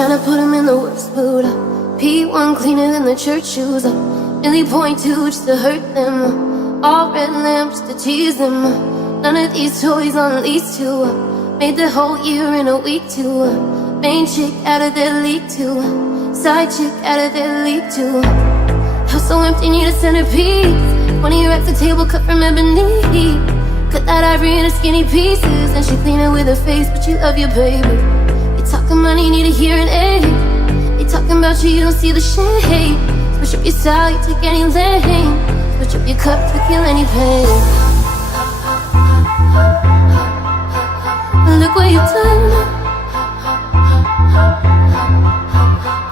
trying to put him in the worst mood. P1 cleaner than the church shoes. Really point to just to hurt them. All red lamps to tease them. None of these toys on lease to. Made the whole year in a week too. Main chick out of their league too. Side chick out of their league too. House so empty, need a centerpiece. 20 racks a table cut from ebony. Cut that ivory into skinny pieces. And she clean it with her face, but you love your baby. You talking money, need a hearing aid. They talking about you, you don't see the shade. Switch up your style, you take any lane. Switch up your cup to kill any pain. Look what you've done.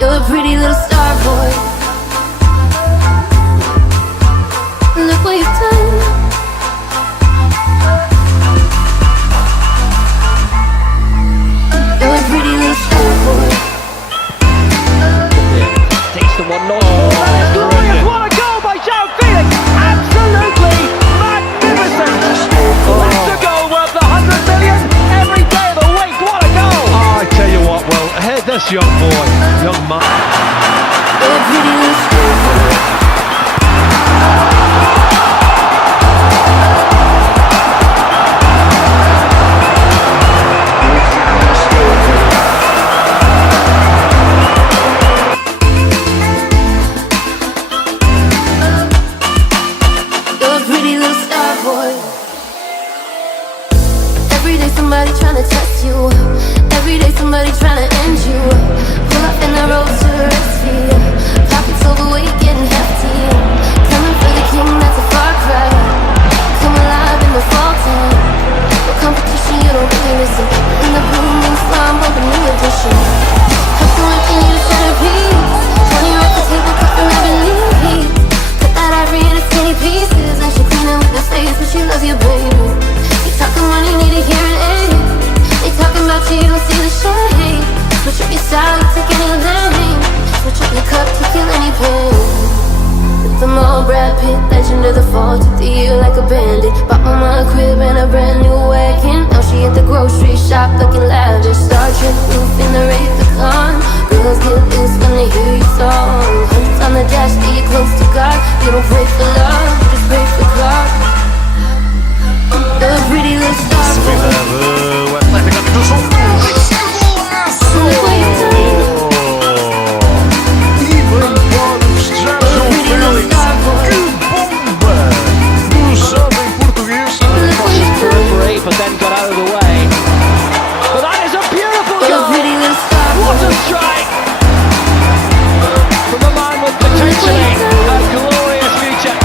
You're a pretty little star boy. Look what you've done. You're a pretty little star boy. Takes the 1-0. Glorious, what a goal by João Felix! Absolutely magnificent! That's a goal worth 100 million every day of the week. What a goal! I tell you what, well, ahead this young boy, young man. You're a pretty little star boy. Every day somebody tryna test you. Every day somebody tryna end you. Pull up in the road to rescue. Pockets overweight, getting hefty. Coming for the king, that's a far cry. Come alive in the fall time. No competition, you don't really listen. In the blue moon slime, on the new edition. Hustle and need a centerpiece. 20 racks a table cut from ebony. Cut that ivory into skinny pieces. And she clean it with her face, but she loves you, baby. Talking money, need a hearing aid. They talking about you, you don't see the shade. Switch up your style, you take any lane. Switch up your cup to kill any pain. With them all Brad Pitt, legend of the fall. Took the year like a bandit. Bought mama a crib and a brand new wagon. Now she at the grocery shop looking lavish. Star Trek roof in the Wraith-A-Con. Girls get loose when they hear your song. Hundreds on the dash, stay close to God. You don't pray for love, you just pray for God. You're a pretty little star boy. O Atlético do Sul. Look what you've done. E bem pode festejar João Félix. Que bomba! Cruzado em português. Periphery, but then got out of the way. But that is a beautiful You're a goal! pretty little star What a boy. strike! From a man with potentially a glorious future.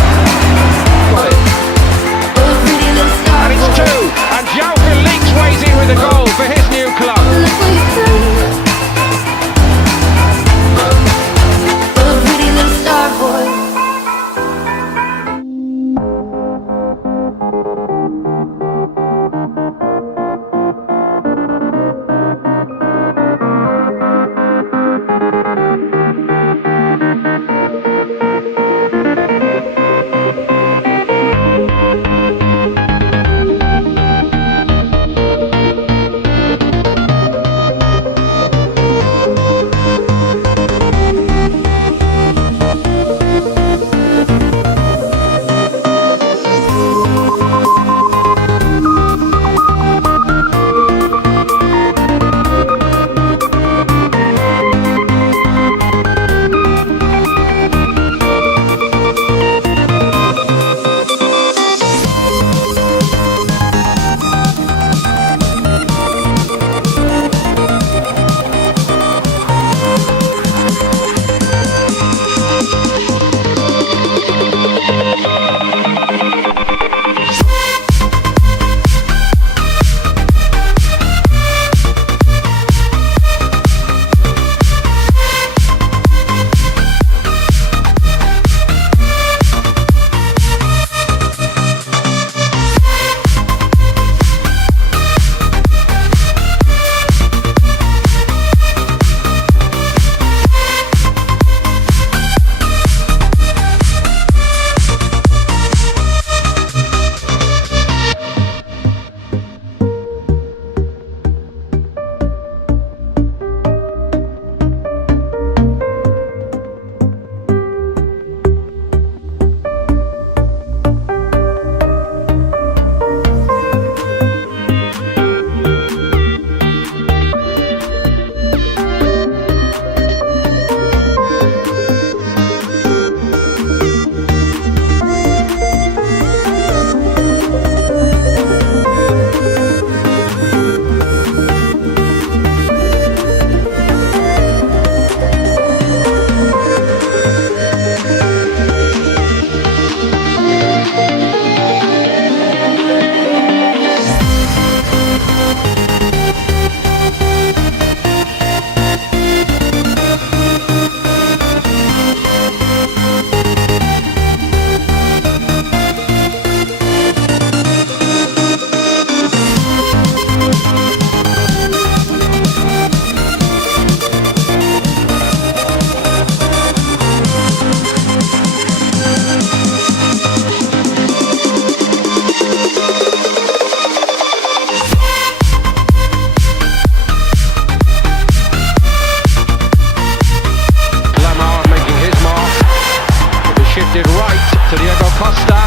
shifted right to Diego Costa.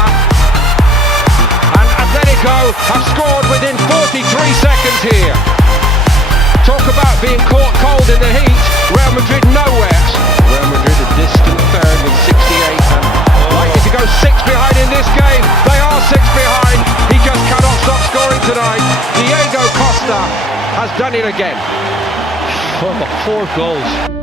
And Atletico have scored within 43 seconds here. Talk about being caught cold in the heat. Real Madrid nowhere. Real Madrid a distant third with 68 and likely to go 6 behind in this game. They are 6 behind. He just cannot stop scoring tonight. Diego Costa has done it again. 4 goals.